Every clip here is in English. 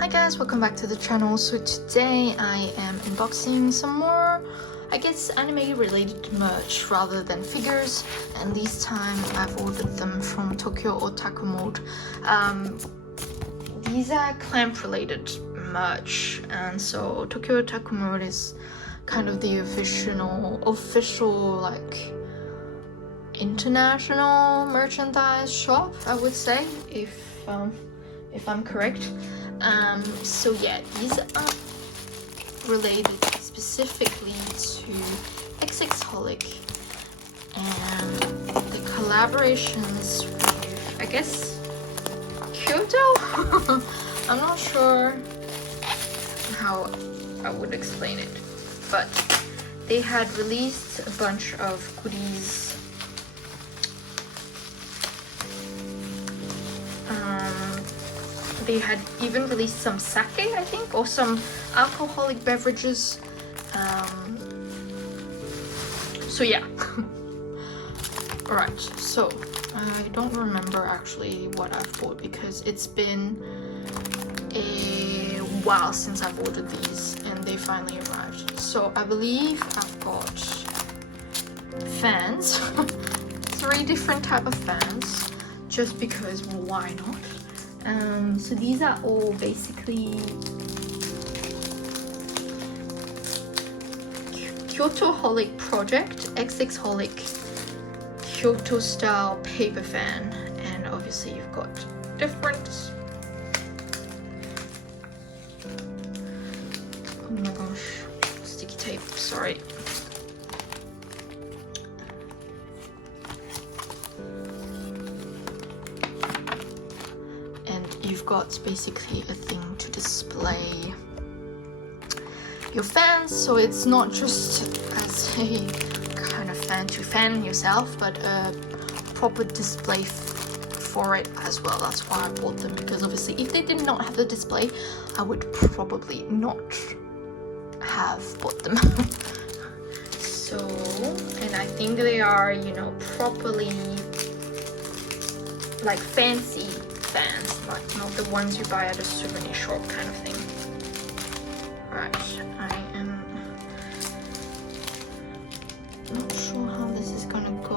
Hi guys, welcome back to the channel. So today I am unboxing some more, I guess, anime related merch rather than figures, and this time I've ordered them from Tokyo Otaku Mode. These are clamp related merch, and so Tokyo Otaku Mode is kind of the official like international merchandise shop, I would say, if I'm correct. So yeah, these are related specifically to Kyotoholic and the collaborations with, I guess, Kyoto? I'm not sure how I would explain it, but they had released a bunch of goodies. They had even released some sake, I think, or some alcoholic beverages. So yeah. Alright, so I don't remember actually what I've bought because it's been a while since I've ordered these and they finally arrived. So I believe I've got fans, 3 different type of fans, just because, well, why not? So these are all basically Kyotoholic project, Kyotoholic Kyoto style paper fan, and obviously you've got different. Oh my gosh, sticky tape, sorry. You've got basically a thing to display your fans, so it's not just as a kind of fan to fan yourself, but a proper display for it as well. That's why I bought them, because obviously if they did not have the display, I would probably not have bought them. So, and I think they are, you know, properly like fancy fans, like not the ones you buy at a souvenir shop kind of thing. Right, I am not sure how this is gonna go.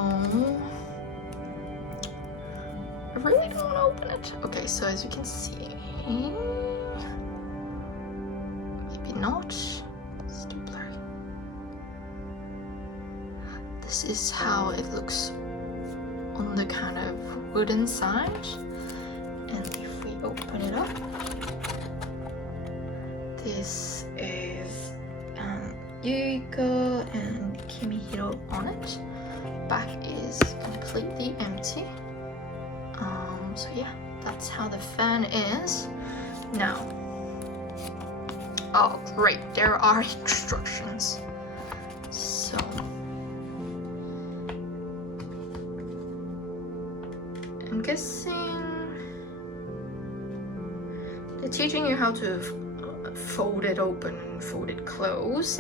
I really don't want to open it. Okay, so as you can see, maybe not. It's too blurry. This is how it looks on the kind of wooden side. And if we open it up, this is Yuika and Kimihiro on it. Back is completely empty. So yeah, that's how the fan is. Now, oh great, there are instructions. So I'm guessing they're teaching you how to fold it open, fold it close,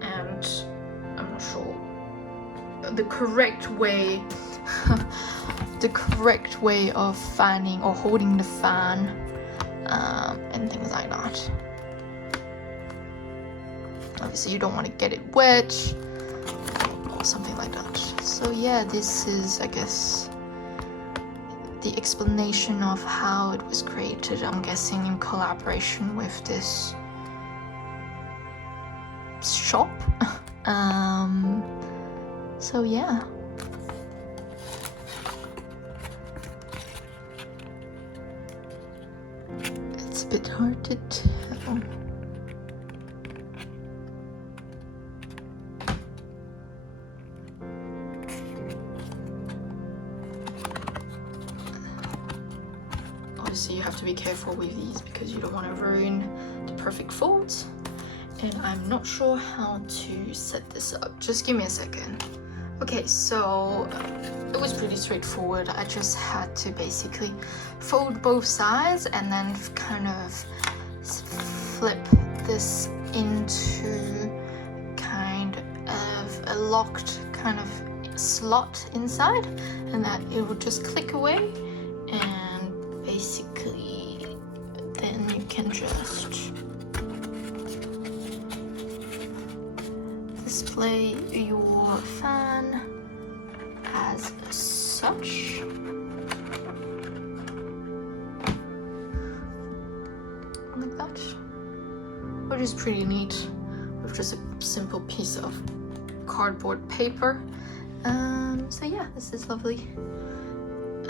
and I'm not sure the correct way of fanning or holding the fan, and things like that. Obviously you don't want to get it wet or something like that. So yeah, this is, I guess, the explanation of how it was created. I'm guessing in collaboration with this shop. So yeah. It's a bit hard to tell. Obviously you have to be careful with these because you don't want to ruin the perfect folds, and I'm not sure how to set this up. Just give me a second. Okay, so it was pretty straightforward. I just had to basically fold both sides and then kind of flip this into kind of a locked kind of slot inside, and that it would just click away, and basically then can just display your fan as such. Like that, which is pretty neat, with just a simple piece of cardboard paper. So yeah, this is lovely.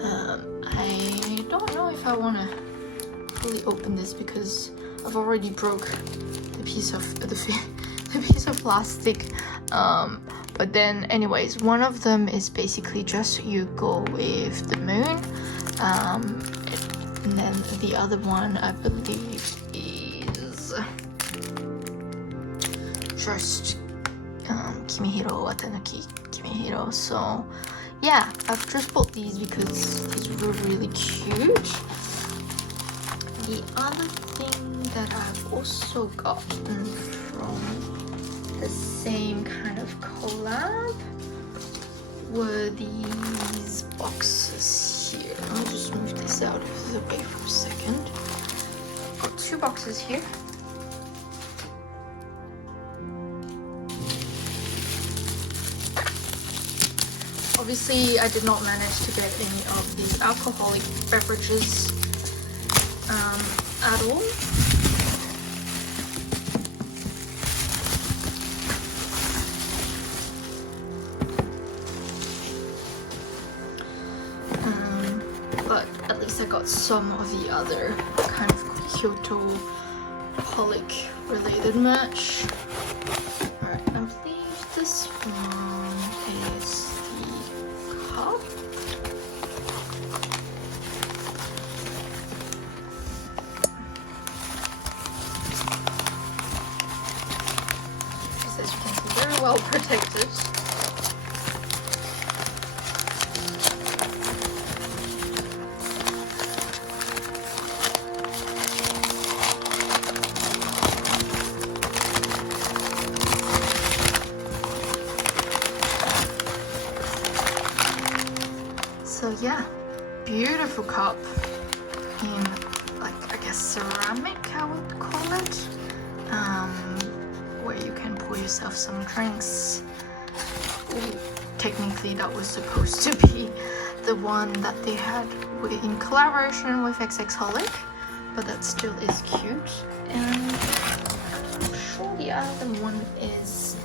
I don't know if I want to fully open this because I've already broke the piece of the piece of plastic. But then anyways, one of them is basically just you go with the moon, and then the other one I believe is just Kimihiro Watanuki Kimihiro. So yeah, I've just bought these because these were really cute. The other thing that I've also gotten from the same kind of collab were these boxes here. I'll just move this out of the way for a second. I've got 2 boxes here. Obviously, I did not manage to get any of these alcoholic beverages at all. But at least I got some of the other kind of Kyotoholic related merch. Alright, I believe this one is cup. As you can see, very well protected. So yeah, beautiful cup in, like, I guess ceramic I would call it, where you can pour yourself some drinks. Ooh, technically that was supposed to be the one that they had in collaboration with Kyotoholic, but that still is cute. And I'm sure the other one is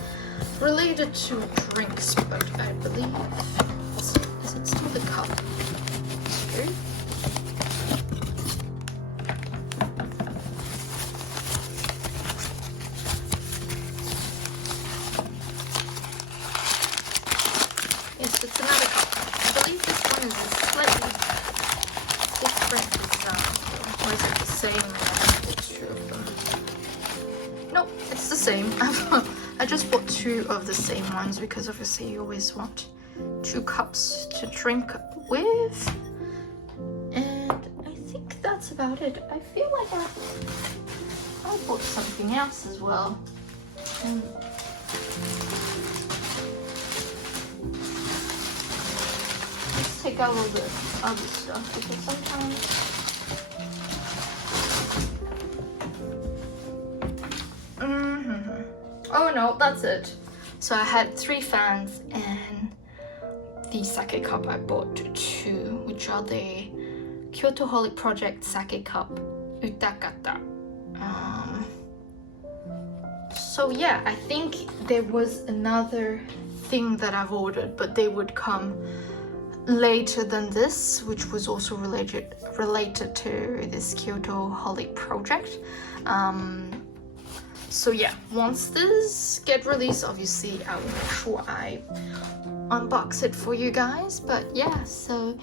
related to drinks, but I believe it's still the cup. Here. Yes, it's another cup. I believe this one is a slightly different design. Or is it the same? It's 2 of them. Nope, it's the same. I just bought 2 of the same ones because obviously you always want 2 cups to drink with. And I think that's about it. I feel like I bought something else as well. Let's take out all the other stuff because sometimes oh no, that's it. So I had 3 fans and the sake cup I bought 2, which are the Kyotoholic Project Sake Cup Utakata. So yeah, I think there was another thing that I've ordered, but they would come later than this, which was also related to this Kyotoholic project. So yeah, once this get released, obviously I will make sure I unbox it for you guys. But yeah, so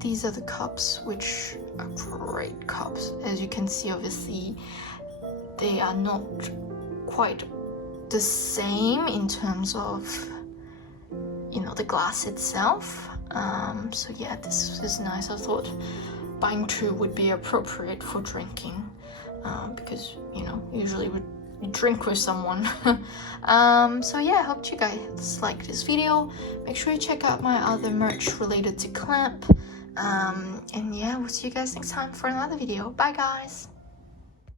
these are the cups, which are great cups. As you can see, obviously they are not quite the same in terms of, you know, the glass itself. So yeah, this is nice. I thought buying 2 would be appropriate for drinking, because, you know, usually we drink with someone. So yeah, I hope you guys like this video. Make sure you check out my other merch related to Clamp. And yeah, we'll see you guys next time for another video. Bye guys.